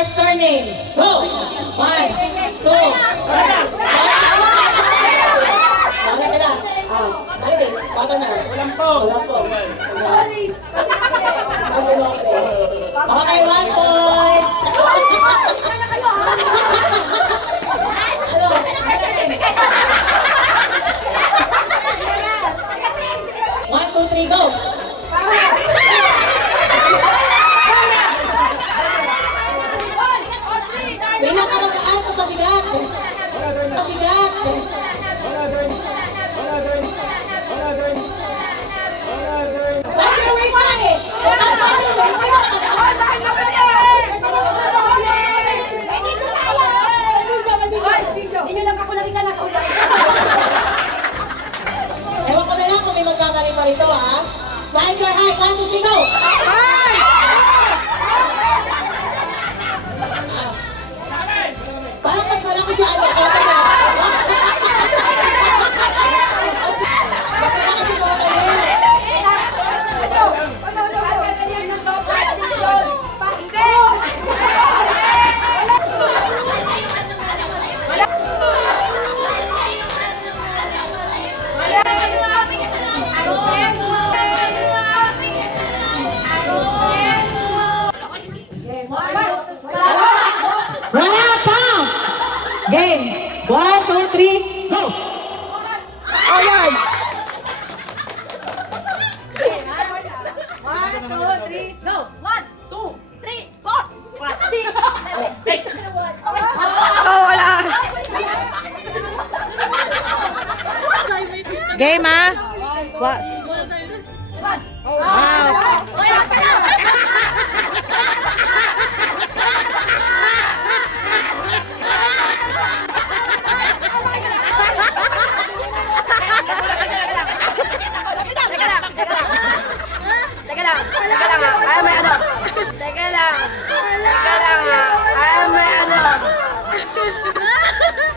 first turning. Go! 1, 2, Wala sila. Ano din? Bata na. Walang po. Okay, 1 point. One, two, three, go! Bilang ka mag-aan o pabigat? Pabigat! Bakit ka wait ka eh? Hindi lang ako lagi ka nakaulat. Ewan ko na lang kung may magkakaling pa rito ha. Find your height, 1, 2, 3, go! Parang mas malaki si ano. Mas malaki si Boto eh. Wala pa! Game! 1, 2, 3, go! Ayan! 1, 2, 3, 4, 5, 6, 7, 8. Oh, wala! Game ha? What?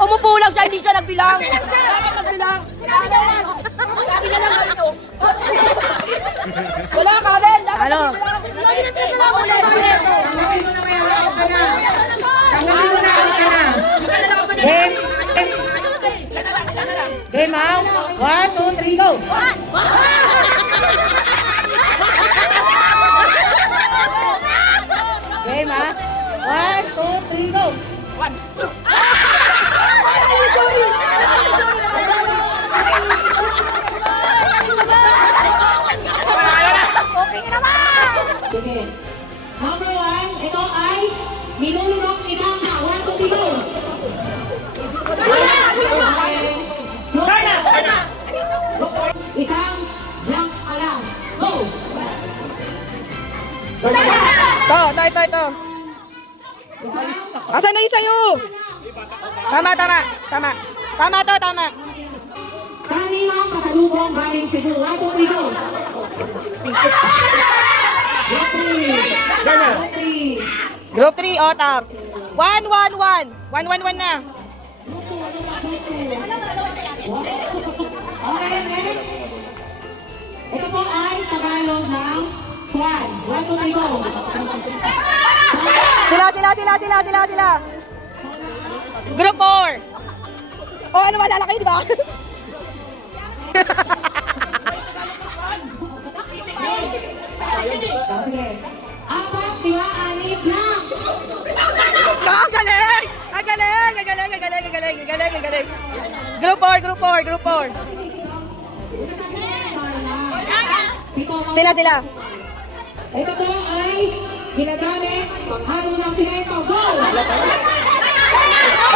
Umupo lang siya, hindi siya nagbilang. Dapat nagbilang. Sabi niya lang ganito. Wala ka rin. Dapat nagbilang. Lagi na pinagbilang. Tanggalin mo na kaya, ako ka na. Tanggalin mo na, ako ka na. Game! Game out! 1, 2, 3, go! Game ha? 1, 2, 3, go! Sige. Number 1, ito ay minulunok ni Dama. 1, 2, 3, go! Isang blank ka lang. Go! Ito. Asan na yung sayo? Tama. Kanina ang kasalubong galing Cebu. 1, 2, 3, go! Group 3, tap. 1-1-1. 1-1-1 na. Okay, next. Ito po ay Tagalog ng Swan. 1, 2, 3, go! Sila. Group 4. Oh, ano malala kayo, di ba? Sige. 4, 5, 6, blank! Galing. Group 4. Sila. Ito po ay ginagamit panghalo ng simento. Go!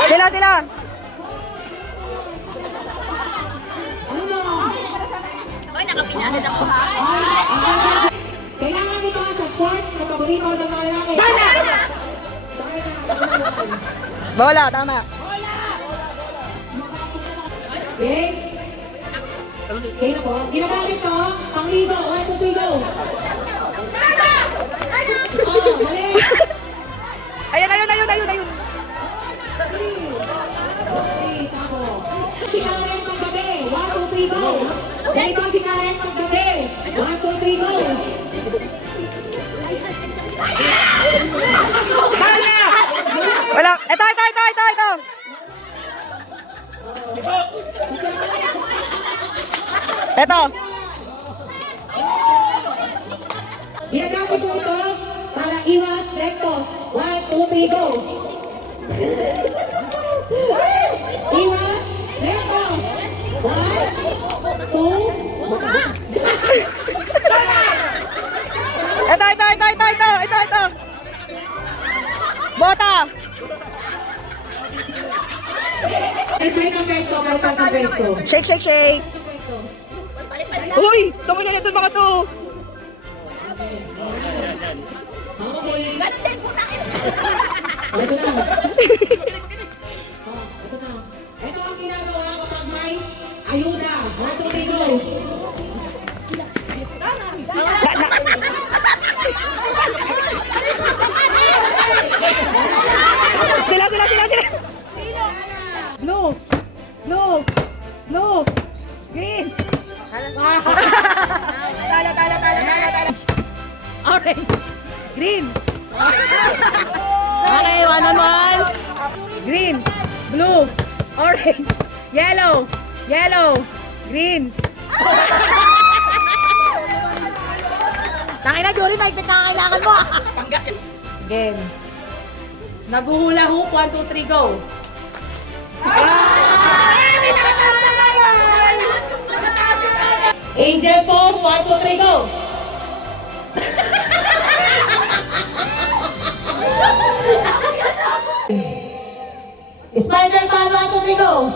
Sila. Ano mo? Hoy, nakapinagad ako ha. Kailangan ito sa sports na paborito ng mga lalaki. Bola, tama. Okay? Okay na po. Ginagamit to, pangligo. 1, 2, 3, go! Oh, mali! Ayun. Tamo. Si Karen paggabi. 1, 2, 3, go! Ganito si Karen paggabi. 1, 2, 3, go! Ito. Ginagamit po ito para iwas rectos. 1, 2, 3, go! Iwas rectos. 1, 2, Ito. Bota. Balik ang pesto. Shake. Uy, tumulong na ito mga to. Okay. Ganun din, puta. Ito na. Ito na. Ito ang ginagawa kapag may ayuda. 1, 2, 3, go! Sila. Blue. Green. Tala. Orange. Green. Okay, 1-on-1. Green. Blue. Orange. Yellow. Green. Tangina, Jory, maigpit na kailangan mo. Game. Naguhula hoop, 1, 2, 3, go. Angel pose, 1, 2, 3, go! Spider-Man, 1, 2, 3, go!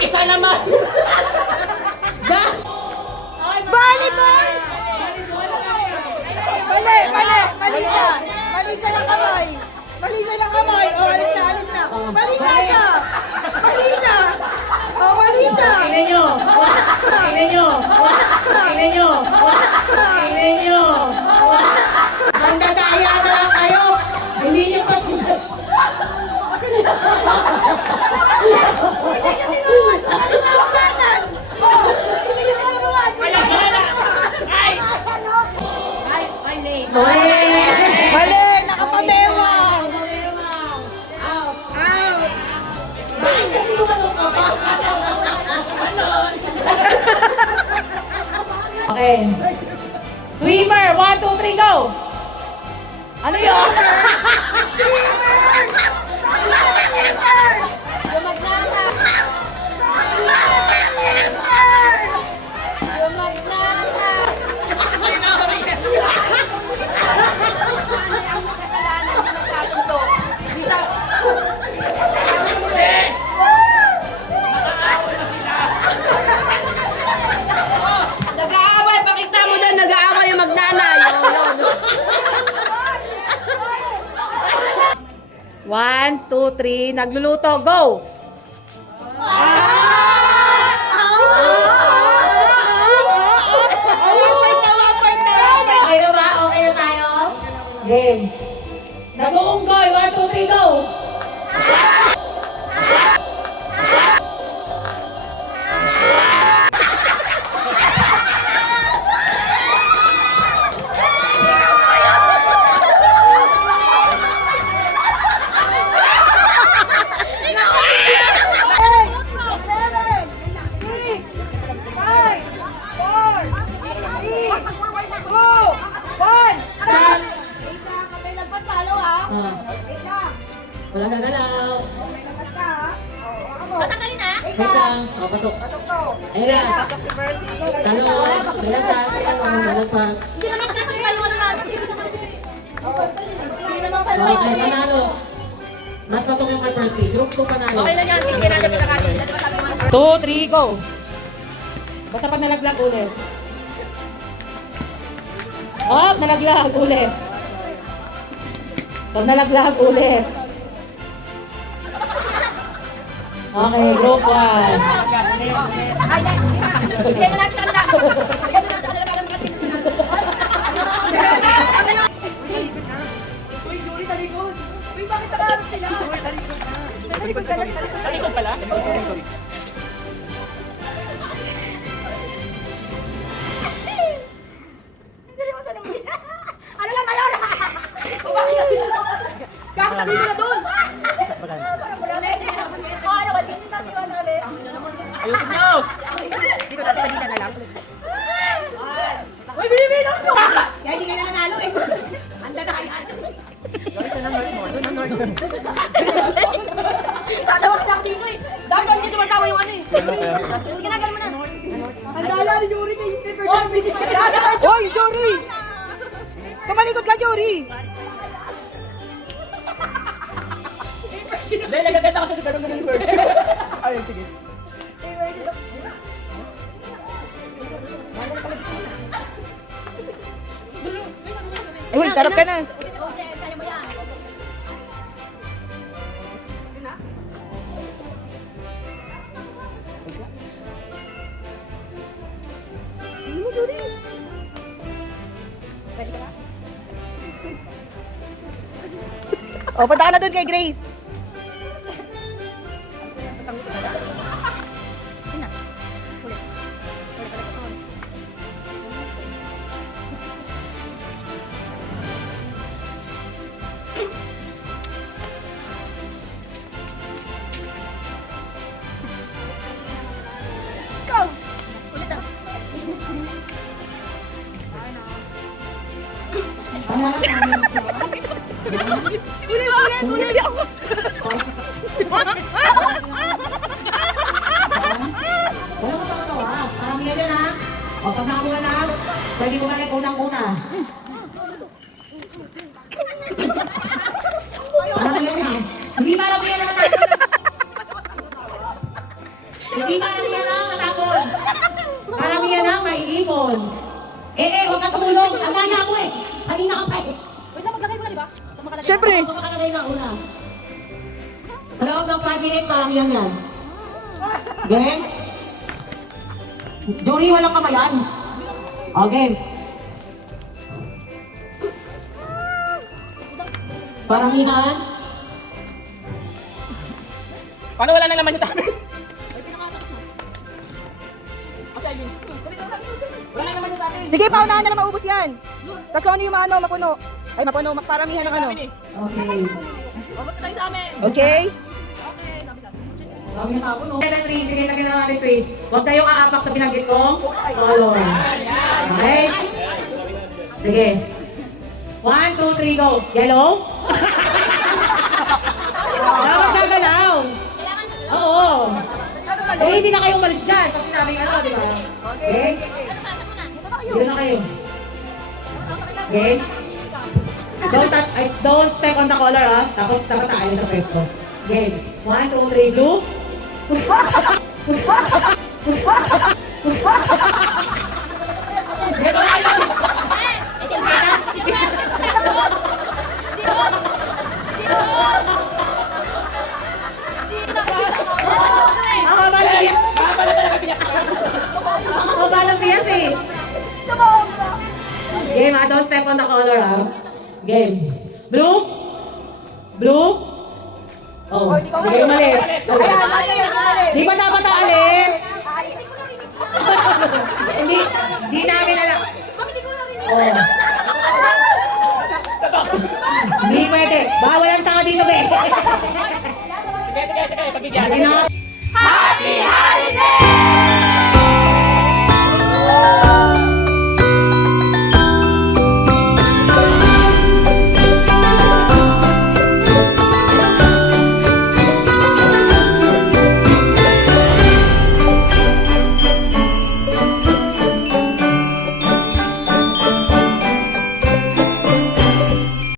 Isa naman. Volleyball! Mali siya ng kamay. Oh, alis na. Mali siya. Tingnan nyo! Magdadaya na lang kayo! Hindi nyo pa... Mali, nakapamewang. Out! Out. Bakit kasi gumanong ka pa? Okay. Swimmer, 1, 2, 3, go! Ano yun? Nag-aaway, pakita mo dyan, nag-aaway yung magnanay. One, 2, 3, nagluluto, go! Okay na ba? Okay na tayo? Game. Nag-uunggoy, 1, 2, 3, go! Stop! Wala gagalaw. Patanggalin na. Wait lang. Pasok. Ayun na. Talon. Balagtas. Balagtas. Hindi naman kasi kaluan natin. Okay, panalo. Mas patong yung kay Percy. Group 2 panalo. Okay na yan, sige na namin nakatin. 2, 3, go! Basta pag nalaglag ulit. Oh, nalaglag ulit. Pag nalaglag ulit. Okay, group 1. Hindi na natin sa kanila. Hindi na natin sa kanila para makatin. Yuri kay Yuri. Hoy, Jory! Tumalikod ka, Jory! Hindi, nagaganda ako sa ganun yung word. Ayun, sige. Uy, tarap ka na. O, punta ka na dun kay Grace. Ulit ako. Wala mo pagkatawa. Parang yan yan ha. O, pag nakakuha na, pwede bumalik unang-una. Parang yan ha. Hindi parang yan ang matapon. Hindi parang yan ang matapon. Parang yan ang maiipon. Huwag ka tumulong. Ang daya mo eh. Kanina ka pa eh. Wait lang, maglagay mo na, di ba? Siyempre. Huwag ka makalagay na una. Sa loob ng 5 minutes, parang yan yan. Game? Jory, walang kamayan. Okay. Paramihan. Paano wala nang laman niya sa amin? Wala nang laman niya sa amin. Sige, paunahan na lang maubos yan. Tapos kung ano yung maano, mapuno. Ay, mapuno, paramihan ng ano. Okay. Babot na tayo sa amin. Okay? Dami na tapon, no? 7-3, sige, lagyan na natin twist. Huwag kayong aapak sa binanggit kong color. Okay? Sige. 1, 2, 3, go. Yellow? Dapat gagalaw. Oo. Eh, hindi na kayo umalis dyan. Pag sinabing ano, di ba? Okay? Dito na kayo. Okay? Don't step on the color, ah. Tapos dapat taalis sa pwesto. Game. 1, 2, 3, blue. Ang haba ng bias. Ang haba ng bias eh. Game, ah. Don't step on the color, ah. Game. Blue? Blue? Oh, hindi kayo umalis. Okay. Di ba dapat aalis? Hindi namin alam. Oh. Hindi pwede. Bawal ang tanga dito, be. Sige, sige, sige. Pagigyan. Sige na.